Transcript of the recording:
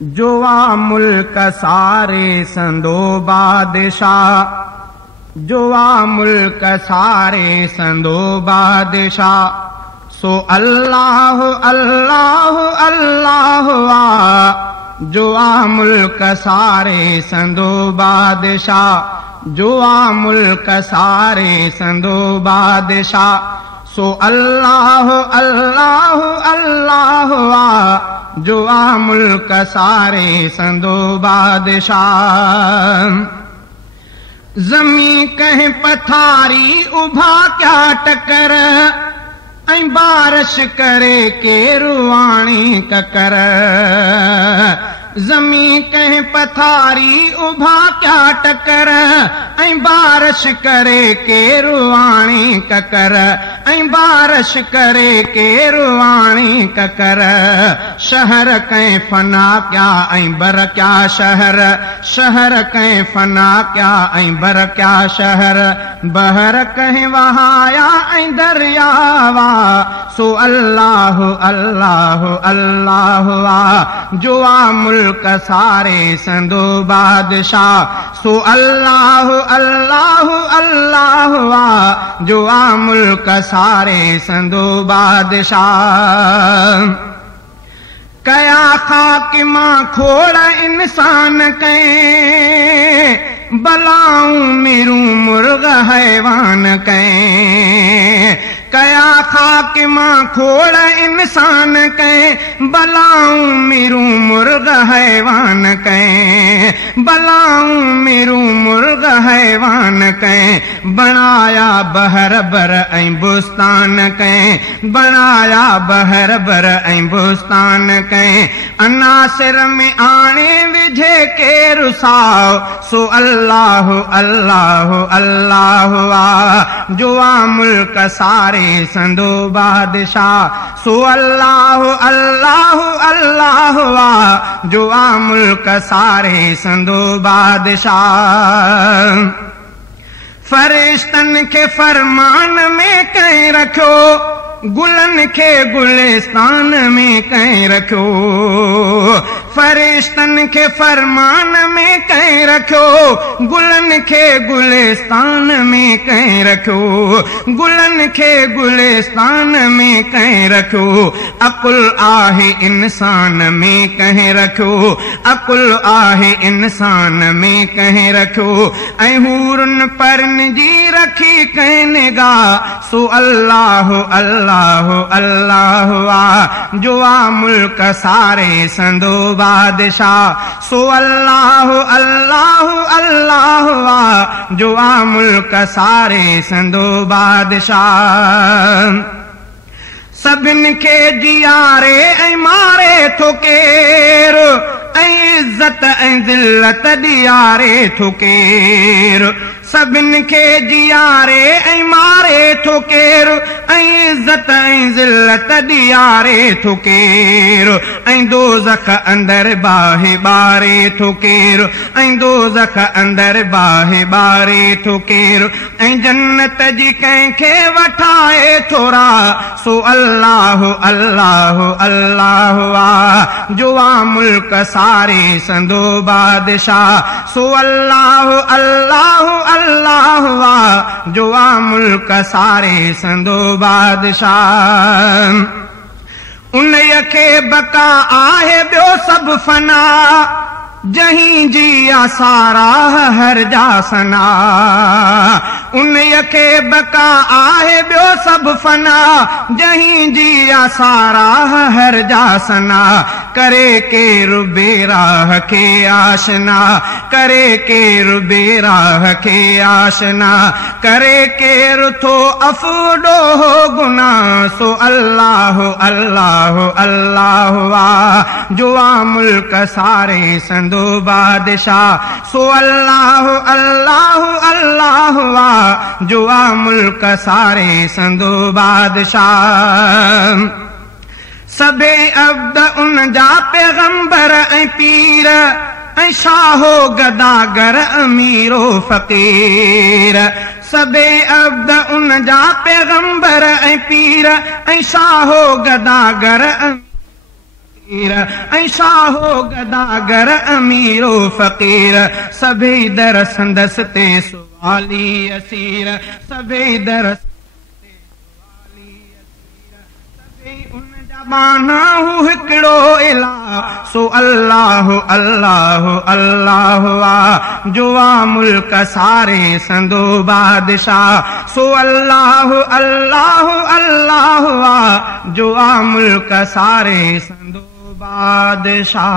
जुआ मुल्क सारे संदो बादशाह, जुआ मुल्क सारे संदो बादशाह। सो अल्लाह अल्लाह अल्लाह वा, जुआ मुल्क सारे संदो बादशाह, जुआ मुल्क सारे संदो बादशाह। सो अल्लाह अल्लाह अल्लाह वा, जुआ मुल्क सारे संदो बादशाह। जमी कह पथारी उभा क्या टकर, ऐं बारिश करे के रुवाणी ककर। जमी कह पथारी उभा क्या टकर, ऐं बारिश करे के रुवाणी ककर, ऐं बारिश करे के रुवाणी ककर। शहर कह फना क्या ऐं बर क्या शहर, शहर कह फना क्या ऐं बर क्या शहर। बहर कह वहाया ऐं दरियावा, सो अल्लाह अल्लाह अल्लाह वा, जुआ मुल्क सारे संदो बादशाह। सो अल्लाह अल्लाह अल्लाह वा, जुआ मुल्क सारे संदो बादशाह। कया खाक मां खोड़ इंसान कहे, बलाऊं मेरू मुर्ग हैवान कहे। कया खाक मां खोड़ इंसान कहे, बलाऊं मेरू मुर्ग हैवान कहे। बलाऊं मेरू मुर्ग हैवान कहे। बनाया बहर बर ऐं बुस्तान कहे, बनाया बहर बर ऐं बुस्तान कहे। अनासिर में आणे विझे के रुसाव, सो अल्लाह अल्लाह अल्लाह वा, जुआ मुल्क सारे संदो बादशाह। सो अल्लाह अल्लाह अल्लाह वा, जुआ मुल्क सारे संदो बादशाह। फरिश्तन के फरमान में कहीं रखो, गुलन के गुलिस्तान में कहीं रखो। फरिश्तन के फरमान में कहीं रखो, गुलन के गुलिस्तान में कहीं रखो। गुलन के गुलिस्तान में कहीं रखो। अकुल आहे इंसान में कहीं रखो, अकुल आहे इंसान में कहीं रखो। ऐं हूरन परन जी रखी कहीं निगाह, सो अल्लाह अल्लाह अल्लाह वा, जुआ मुल्क सारे संदो बादशाह। सो अल्लाह अल्लाह अल्लाह वा, जुआ मुल्क सारे संदो बादशाह। सभिन के जियारे ऐं मारे थो केर, ऐं इज्जत ऐं ज़िल्लत ॾियारे थो केर। सभिन के जियारे ऐं मारे थो केर, ऐं इज्जत ऐं ज़िल्लत ॾियारे थो केर। ऐं दोज़ख अंदर बाहि ॿारे थो केर, ऐं दोज़ख अंदर बाहि ॿारे थो केर। ऐं जन्नत जी कंहिंखे वठाए थोरा, सो अल्लाह अल्लाह अल्लाह वा, जुआ मुल्क सारे संदो बादशाह। सो अल्लाह अल्लाह अल्लाह वा, जुआ मुल्क सारे संदो बादशाह। उन्हीअ खे बका आहे ॿियो सभु फना, जहीं जिया सारा हर जा सना। उन्हीअ खे बका आहे ॿियो सभु फना, जहीं जिया सारा हर जा सना। करे केरु बेराह खे आशना, करे केरु बेराह खे आशना। करे केरु थो अफूडो हो गुनाह, सो अल्लाह अल्लाह अल्लाह वा, जुआ मुल्क सारे संदो बादशाह। सो अल्लाह अल्लाह अल्लाह वा, जुआ मुल्क सारे संदो बादशाह। सबे अब्द उन जा पैगंबर ऐं पीर, ऐं शाहो गदागर अमीरो फ़कीर। सबे अब्द उन जा पैगंबर ऐं पीर, ऐं शाहो गदागर ऐं शाहो गदागर अमीरो फ़क़ीर सभई दर संदसि ते सुवाली असीर सभई दर बाना हू हिकिड़ो इलाह सो अल्लाह अल्लाह अल्लाह जो आ मुल्क सारे संदो बादशाह सो अल्लाह अल्लाह अल्लाह जो आ मुल्क सारे संदो बादशाह।